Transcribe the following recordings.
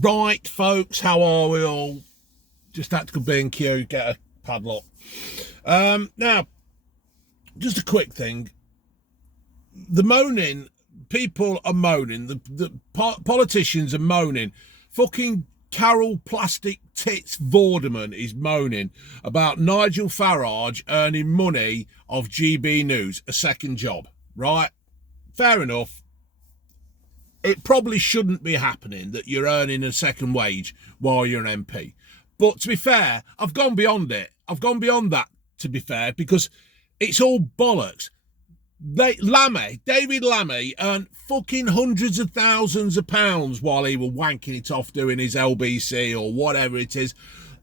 Right, folks, how are we all? Just had to go B&Q, get a padlock. Now, just a quick thing. The moaning, people are moaning, the politicians are moaning. Fucking Carol Plastic Tits Vorderman is moaning about Nigel Farage earning money of GB News, a second job, right? Fair enough. It probably shouldn't be happening that you're earning a second wage while you're an MP. But to be fair, I've gone beyond it. I've gone beyond that, to be fair, because it's all bollocks. David Lammy earned fucking hundreds of thousands of pounds while he was wanking it off doing his LBC or whatever it is.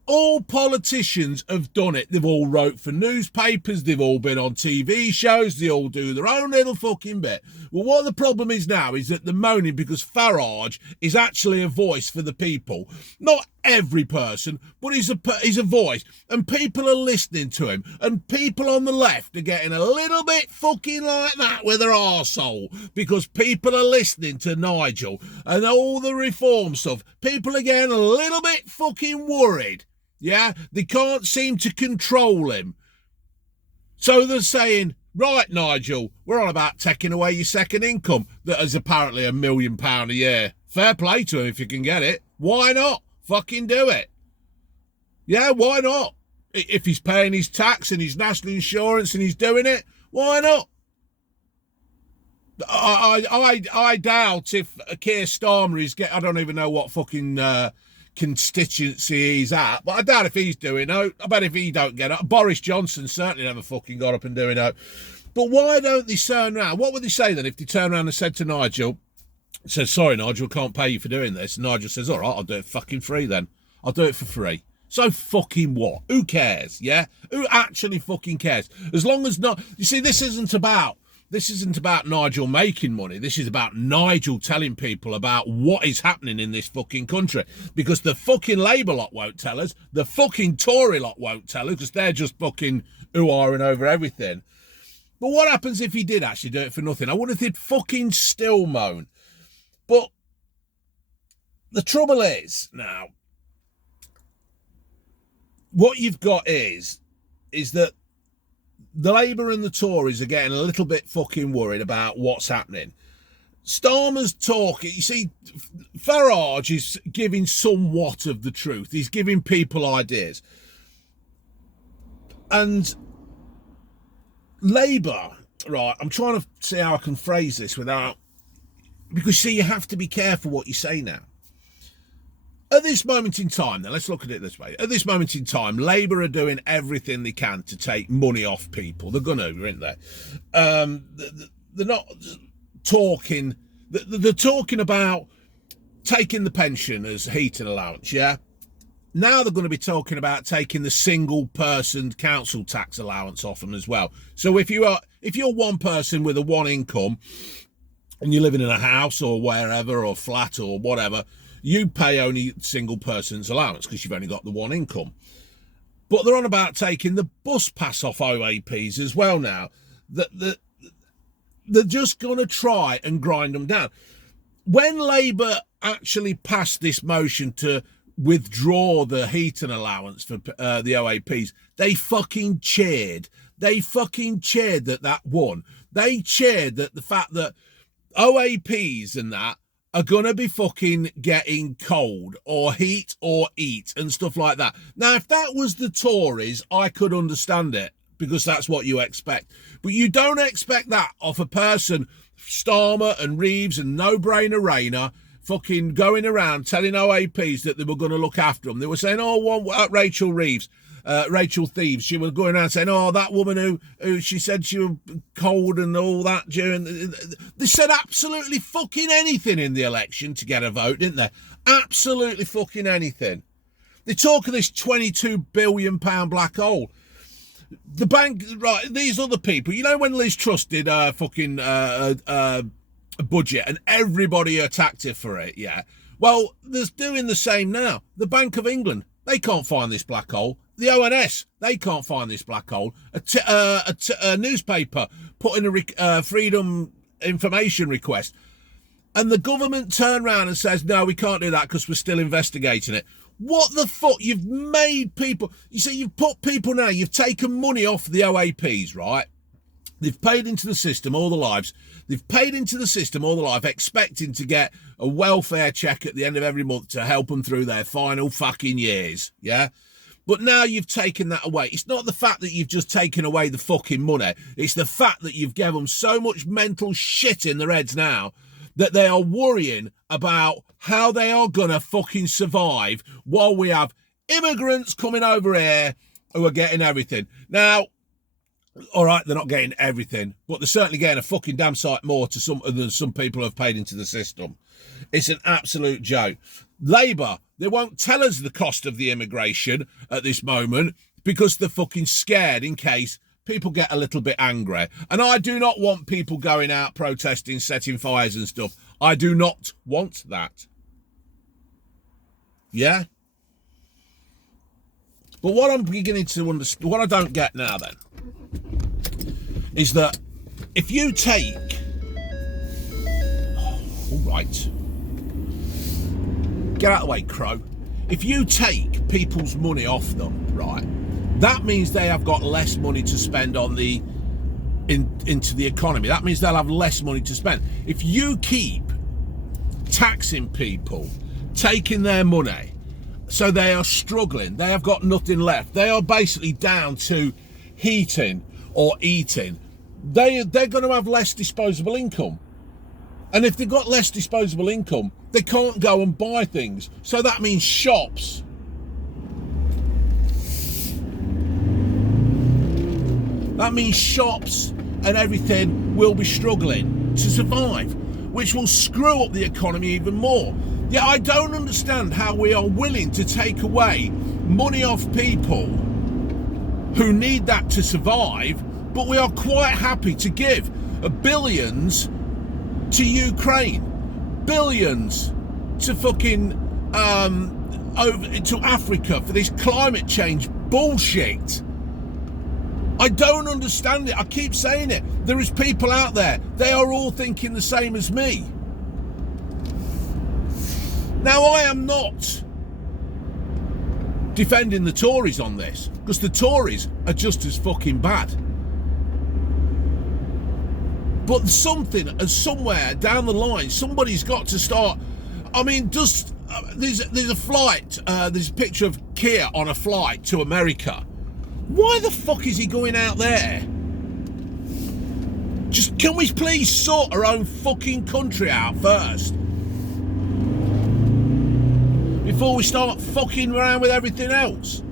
All politicians have done it. They've all wrote for newspapers. They've all been on TV shows. They all do their own little fucking bit. Well, what the problem is now is that they're moaning because Farage is actually a voice for the people. Not every person, but he's a voice. And people are listening to him. And people on the left are getting a little bit fucking like that with their arsehole because people are listening to Nigel and all the reform stuff. People are getting a little bit fucking worried. Yeah, they can't seem to control him. So they're saying, right, Nigel, we're on about taking away your second income that is apparently £1 million a year. Fair play to him if you can get it. Why not? Fucking do it. Yeah, why not? If he's paying his tax and his national insurance and he's doing it, why not? I doubt if Keir Starmer is I don't even know what fucking constituency he's at, but I doubt if he's doing it. I bet if he don't get up, Boris Johnson certainly never fucking got up and doing it. But why don't they turn around? What would they say then if they turn around and said to Nigel, says, sorry, Nigel, can't pay you for doing this. And Nigel says, all right, I'll do it fucking free then. I'll do it for free. So fucking what? Who cares? Yeah? Who actually fucking cares? As long as not, you see, this isn't about Nigel making money. This is about Nigel telling people about what is happening in this fucking country. Because the fucking Labour lot won't tell us. The fucking Tory lot won't tell us because they're just fucking ooh-ahing over everything. But what happens if he did actually do it for nothing? I wonder if he'd fucking still moan. But the trouble is, now, what you've got is that the Labour and the Tories are getting a little bit fucking worried about what's happening. Starmer's talking, you see, Farage is giving somewhat of the truth. He's giving people ideas. And Labour, right, I'm trying to see how I can phrase this without, because see, you have to be careful what you say now. At this moment in time, now let's look at it this way. At this moment in time, Labour are doing everything they can to take money off people. They're going to, aren't they? They're not talking. They're talking about taking the pension as heating allowance, yeah? Now they're going to be talking about taking the single person council tax allowance off them as well. So if you're one person with a one income and you're living in a house or wherever or flat or whatever, you pay only single person's allowance because you've only got the one income. But they're on about taking the bus pass off OAPs as well now. They're just going to try and grind them down. When Labour actually passed this motion to withdraw the heating allowance for the OAPs, they fucking cheered. They fucking cheered that won. They cheered that the fact that OAPs and that are going to be fucking getting cold or heat or eat and stuff like that. Now, if that was the Tories, I could understand it because that's what you expect. But you don't expect that of a person, Starmer and Reeves and no-brainer Rayner, fucking going around telling OAPs that they were going to look after them. They were saying, Rachel Reeves, Rachel Thieves, she was going around saying, that woman who she said she was cold and all that during. They said absolutely fucking anything in the election to get a vote, didn't they? Absolutely fucking anything. They talk of this £22 billion black hole. The bank, right, these other people, you know when Liz Truss did fucking budget and everybody attacked her for it, yeah? Well, they're doing the same now. The Bank of England, they can't find this black hole. The ONS, they can't find this black hole. A newspaper put in a freedom information request. and the government turn around and says, no, we can't do that because we're still investigating it. What the fuck? You've made people, you see, you've put people now, you've taken money off the OAPs, right? They've paid into the system all their lives. They've paid into the system all their life, expecting to get a welfare check at the end of every month to help them through their final fucking years, yeah? But now you've taken that away. It's not the fact that you've just taken away the fucking money. It's the fact that you've given them so much mental shit in their heads now that they are worrying about how they are going to fucking survive while we have immigrants coming over here who are getting everything. Now, all right, they're not getting everything, but they're certainly getting a fucking damn sight more than some people have paid into the system. It's an absolute joke. Labour, they won't tell us the cost of the immigration at this moment because they're fucking scared in case people get a little bit angry. And I do not want people going out protesting, setting fires and stuff. I do not want that. Yeah? But what I'm beginning to understand, what I don't get now then, is that if you take, all right, get out of the way, Crow. If you take people's money off them, right, that means they have got less money to spend on into the economy. That means they'll have less money to spend. If you keep taxing people, taking their money, so they are struggling, they have got nothing left. They are basically down to heating or eating. They're going to have less disposable income. And if they've got less disposable income, they can't go and buy things. So that means shops. That means shops and everything will be struggling to survive, which will screw up the economy even more. Yet I don't understand how we are willing to take away money off people who need that to survive, but we are quite happy to give billions to Ukraine, billions to fucking over to Africa for this climate change bullshit. I don't understand it. I keep saying it. There is people out there, they are all thinking the same as me. Now, I am not defending the Tories on this, because the Tories are just as fucking bad. But something and somewhere down the line, somebody's got to start. I mean, there's a flight, there's a picture of Keir on a flight to America. Why the fuck is he going out there? Just, can we please sort our own fucking country out first? Before we start fucking around with everything else.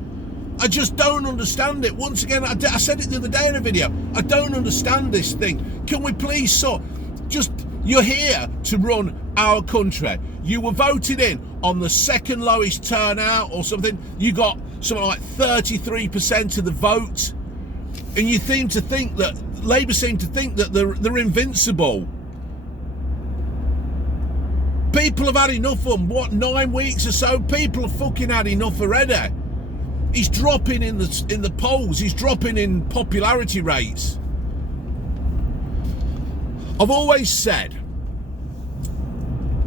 I just don't understand it. Once again, I said it the other day in a video. I don't understand this thing. Can we please sort? Just, you're here to run our country. You were voted in on the second lowest turnout or something. You got something like 33% of the vote. And you seem to think that, Labour seem to think that they're invincible. People have had enough of them. What, 9 weeks or so? People have fucking had enough already. He's dropping in the polls. He's dropping in popularity rates. I've always said,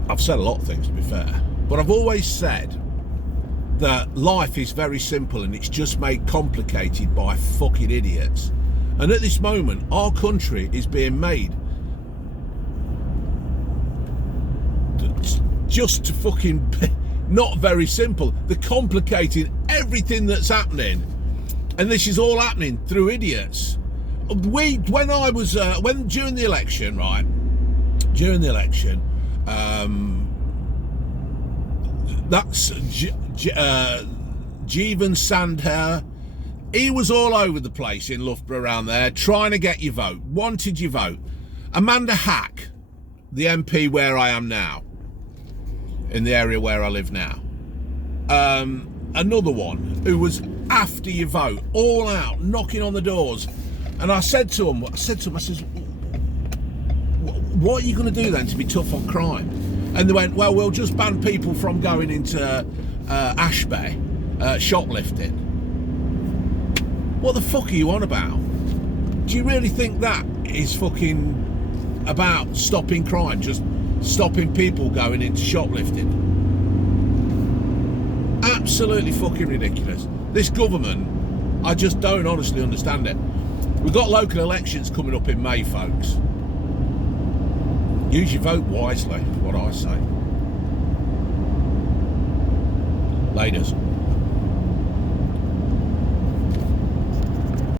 I've said a lot of things to be fair, but I've always said that life is very simple and it's just made complicated by fucking idiots. And at this moment, our country is being made just to fucking not very simple. They're complicating everything that's happening, and this is all happening through idiots. During the election, right? During the election, that's Jeevan Sandher. He was all over the place in Loughborough around there, trying to get your vote, wanted your vote. Amanda Hack, the MP where I am now, in the area where I live now. Another one who was after your vote, all out, knocking on the doors. And I said to him, I said, what are you going to do then to be tough on crime? And they went, well, we'll just ban people from going into Ashby, shoplifting. What the fuck are you on about? Do you really think that is fucking about stopping crime? Just stopping people going into shoplifting. Absolutely fucking ridiculous. This government, I just don't honestly understand it. We've got local elections coming up in May, folks. Use your vote wisely, what I say. Laters.